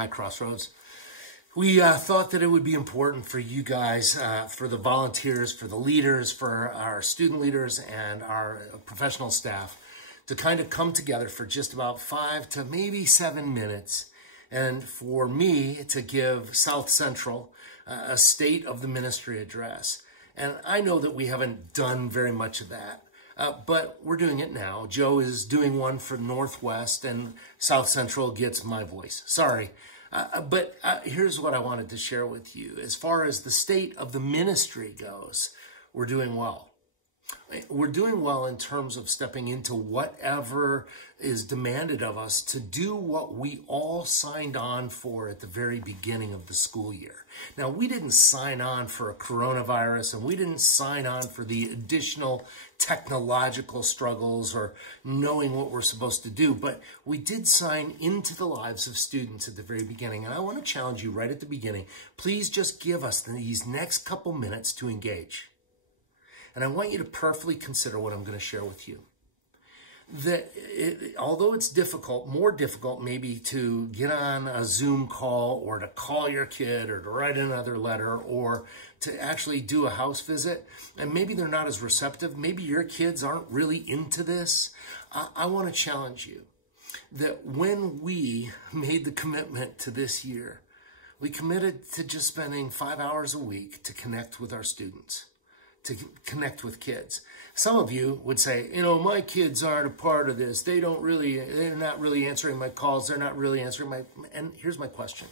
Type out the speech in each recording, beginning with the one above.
Hi, Crossroads. We thought that it would be important for you guys, for the volunteers, for the leaders, for our student leaders and our professional staff to kind of come together for just about 5 to maybe 7 minutes, and for me to give South Central a state of the ministry address. And I know that we haven't done very much of that, but we're doing it now. Joe is doing one for Northwest, and South Central gets my voice. Sorry. But here's what I wanted to share with you. As far as the state of the ministry goes, we're doing well. We're doing well in terms of stepping into whatever is demanded of us to do what we all signed on for at the very beginning of the school year. Now, we didn't sign on for a coronavirus, and we didn't sign on for the additional technological struggles or knowing what we're supposed to do, but we did sign into the lives of students at the very beginning. And I want to challenge you right at the beginning, please just give us these next couple minutes to engage. And I want you to prayerfully consider what I'm going to share with you. That although it's difficult, more difficult maybe to get on a Zoom call or to call your kid or to write another letter or to actually do a house visit, and maybe they're not as receptive, maybe your kids aren't really into this, I want to challenge you that when we made the commitment to this year, we committed to just spending 5 hours a week to connect with our students, to connect with kids. Some of you would say, you know, my kids aren't a part of this. They're not really answering my calls. They're not really answering and here's my question.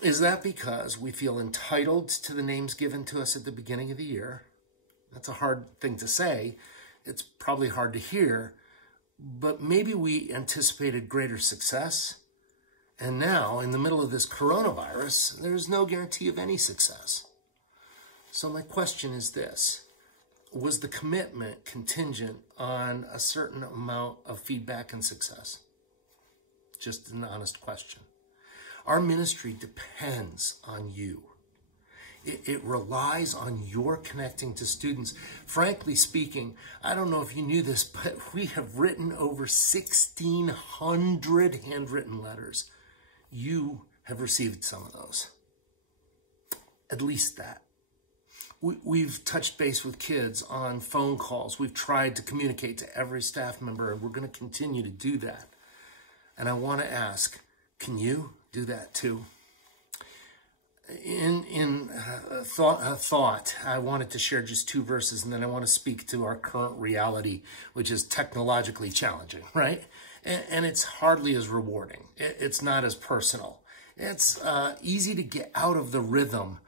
Is that because we feel entitled to the names given to us at the beginning of the year? That's a hard thing to say. It's probably hard to hear, but maybe we anticipated greater success. And now, in the middle of this coronavirus, there's no guarantee of any success. So my question is this: was the commitment contingent on a certain amount of feedback and success? Just an honest question. Our ministry depends on you. It relies on your connecting to students. Frankly speaking, I don't know if you knew this, but we have written over 1,600 handwritten letters. You have received some of those. At least that. We've touched base with kids on phone calls. We've tried to communicate to every staff member, and we're going to continue to do that. And I want to ask, can you do that too? In thought, I wanted to share just 2 verses, and then I want to speak to our current reality, which is technologically challenging, right? And it's hardly as rewarding. It's not as personal. It's easy to get out of the rhythm.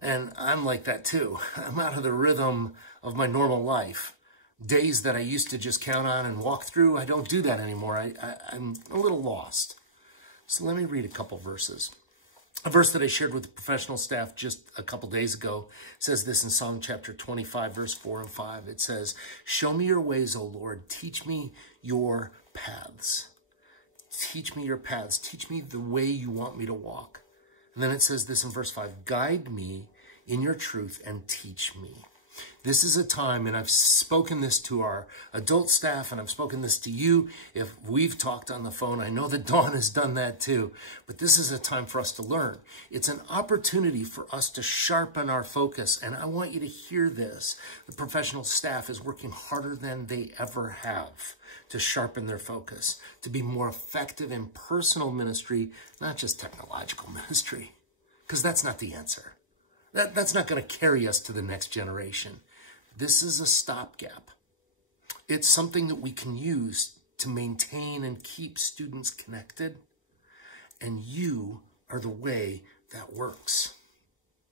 And I'm like that too. I'm out of the rhythm of my normal life. Days that I used to just count on and walk through, I don't do that anymore. I'm a little lost. So let me read a couple verses. A verse that I shared with the professional staff just a couple days ago says this in Psalm chapter 25, verse 4 and 5. It says, "Show me your ways, O Lord. Teach me your paths." Teach me your paths. Teach me the way you want me to walk. And then it says this in verse 5, "Guide me in your truth and teach me." This is a time, and I've spoken this to our adult staff, and I've spoken this to you if we've talked on the phone. I know that Dawn has done that too. But this is a time for us to learn. It's an opportunity for us to sharpen our focus, and I want you to hear this. The professional staff is working harder than they ever have to sharpen their focus, to be more effective in personal ministry, not just technological ministry, because that's not the answer. That's not going to carry us to the next generation. This is a stopgap. It's something that we can use to maintain and keep students connected, and you are the way that works.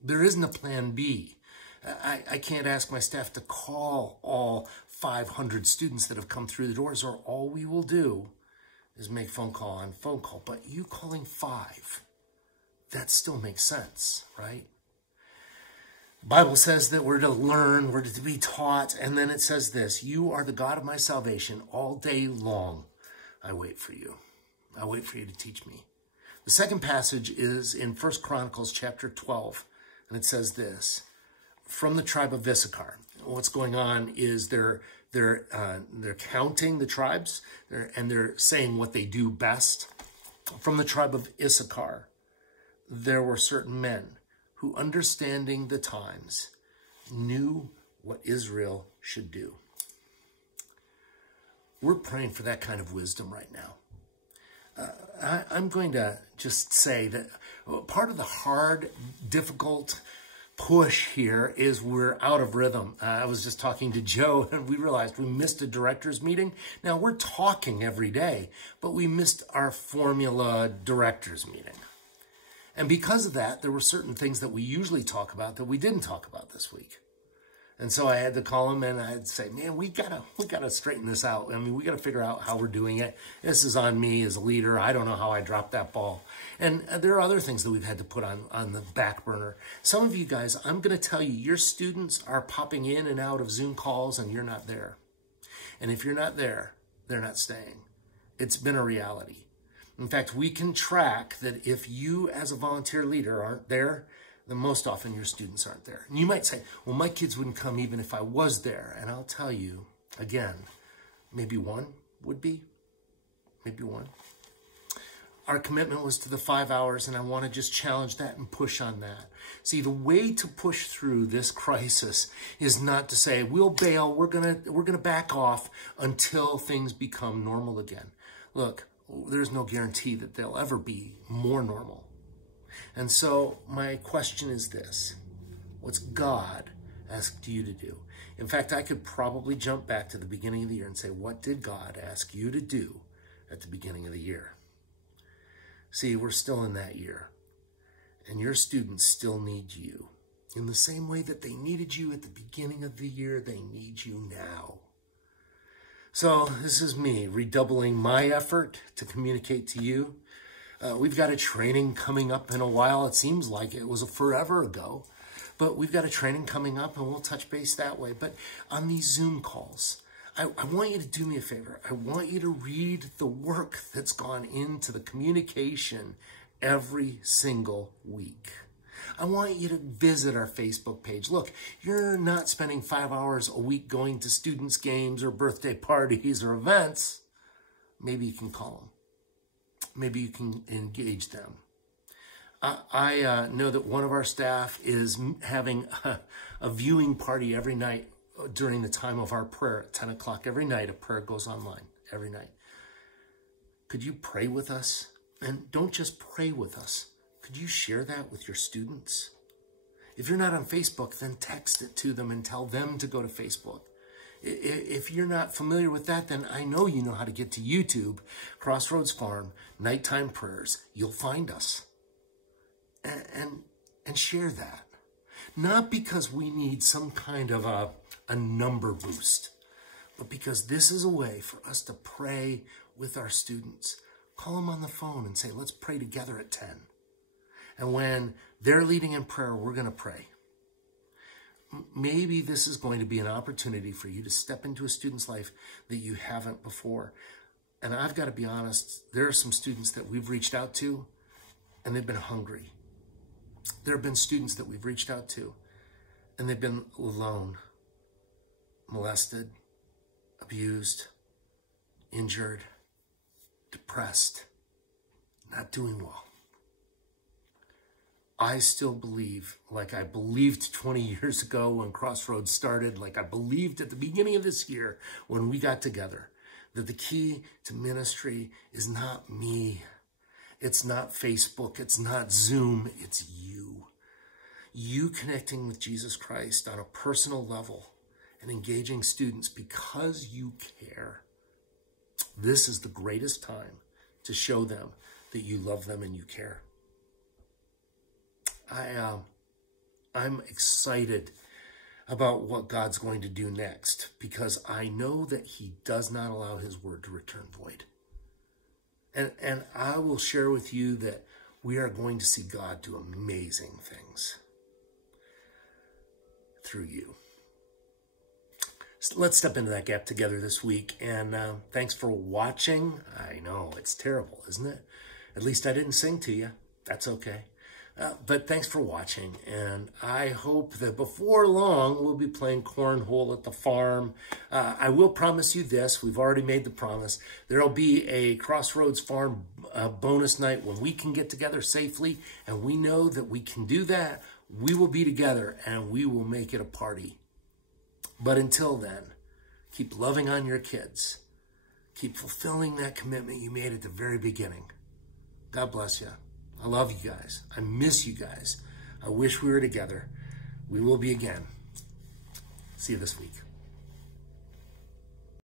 There isn't a plan B. I can't ask my staff to call all 500 students that have come through the doors, or all we will do is make phone call on phone call. But you calling 5, that still makes sense, right? The Bible says that we're to learn, we're to be taught, and then it says this: "You are the God of my salvation. All day long I wait for you. I wait for you to teach me." The second passage is in 1 Chronicles chapter 12, and it says this: "From the tribe of Issachar." What's going on is they're counting the tribes, and they're saying what they do best. From the tribe of Issachar, there were certain men who, understanding the times, knew what Israel should do. We're praying for that kind of wisdom right now. I'm going to just say that part of the hard, difficult push here is we're out of rhythm. I was just talking to Joe and we realized we missed a director's meeting. Now we're talking every day, but we missed our formula director's meeting. And because of that, there were certain things that we usually talk about that we didn't talk about this week. And so I had to call him and I'd say, man, we gotta straighten this out. I mean, we gotta figure out how we're doing it. This is on me as a leader. I don't know how I dropped that ball. And there are other things that we've had to put on the back burner. Some of you guys, I'm gonna tell you, your students are popping in and out of Zoom calls and you're not there. And if you're not there, they're not staying. It's been a reality. In fact, we can track that if you as a volunteer leader aren't there, then most often your students aren't there. And you might say, well, my kids wouldn't come even if I was there. And I'll tell you, again, maybe one would be, maybe one. Our commitment was to the 5 hours, and I want to just challenge that and push on that. See, the way to push through this crisis is not to say, we'll bail, we're gonna back off until things become normal again. Look, there's no guarantee that they'll ever be more normal. And so my question is this: what's God asked you to do? In fact, I could probably jump back to the beginning of the year and say, what did God ask you to do at the beginning of the year? See, we're still in that year, and your students still need you. In the same way that they needed you at the beginning of the year, they need you now. So this is me redoubling my effort to communicate to you. We've got a training coming up in a while. It seems like it was forever ago, but we've got a training coming up and we'll touch base that way. But on these Zoom calls, I want you to do me a favor. I want you to read the work that's gone into the communication every single week. I want you to visit our Facebook page. Look, you're not spending 5 hours a week going to students' games or birthday parties or events. Maybe you can call them. Maybe you can engage them. I know that one of our staff is having a viewing party every night during the time of our prayer at 10 o'clock. Every night, a prayer goes online, every night. Could you pray with us? And don't just pray with us. Could you share that with your students? If you're not on Facebook, then text it to them and tell them to go to Facebook. If you're not familiar with that, then I know you know how to get to YouTube, Crossroads Farm, Nighttime Prayers. You'll find us. And share that. Not because we need some kind of a number boost, but because this is a way for us to pray with our students. Call them on the phone and say, let's pray together at 10. And when they're leading in prayer, we're going to pray. Maybe this is going to be an opportunity for you to step into a student's life that you haven't before. And I've got to be honest, there are some students that we've reached out to, and they've been hungry. There have been students that we've reached out to, and they've been alone, molested, abused, injured, depressed, not doing well. I still believe, like I believed 20 years ago when Crossroads started, like I believed at the beginning of this year when we got together, that the key to ministry is not me. It's not Facebook. It's not Zoom. It's you. You connecting with Jesus Christ on a personal level and engaging students because you care. This is the greatest time to show them that you love them and you care. I'm excited about what God's going to do next because I know that he does not allow his word to return void. And I will share with you that we are going to see God do amazing things through you. So let's step into that gap together this week. And thanks for watching. I know, it's terrible, isn't it? At least I didn't sing to you. That's okay. But thanks for watching, and I hope that before long we'll be playing cornhole at the farm. I will promise you this, we've already made the promise, there'll be a Crossroads Farm bonus night when we can get together safely, and we know that we can do that. We will be together, and we will make it a party. But until then, keep loving on your kids. Keep fulfilling that commitment you made at the very beginning. God bless you. I love you guys. I miss you guys. I wish we were together. We will be again. See you this week.